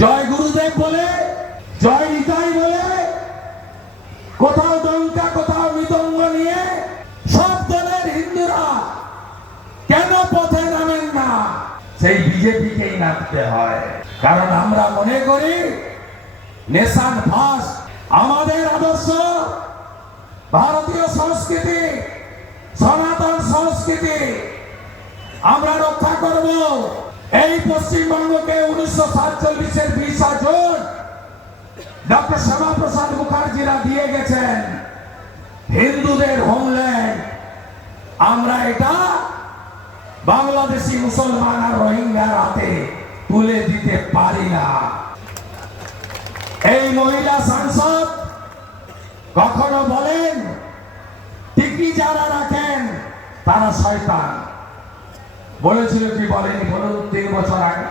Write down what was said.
জয় গুরুদেব বলে, জয় নিতাই বলে, কোথাও ডঙ্কা কোথাও মৃদঙ্গ নিয়ে সব দলের হিন্দুরা কেন পথে নামেন না? সেই বিজেপিকেই নামতে হয়। কারণ আমরা মনে করি, নেশান ফার্স্ট আমাদের আদর্শ। ভারতীয় সংস্কৃতি, সনাতন সংস্কৃতি, আমরা রক্ষা করব। এই পশ্চিমবঙ্গকে উনিশশো সাতচল্লিশের বিশা জুন ডক্টর শ্যামাপ্রসাদ মুখার্জিরা দিয়ে গেছেন। হিন্দুদের হোমল্যান্ড আমরা এটা বাংলাদেশি মুসলমান আর রোহিঙ্গার হাতে তুলে দিতে পারি না। এই মহিলা সাংসদ কখনো বলেন, টিকি যারা রাখেন, তারা শয়তান। বলেছিল কি বলেনি বলুন তিন বছর আগে?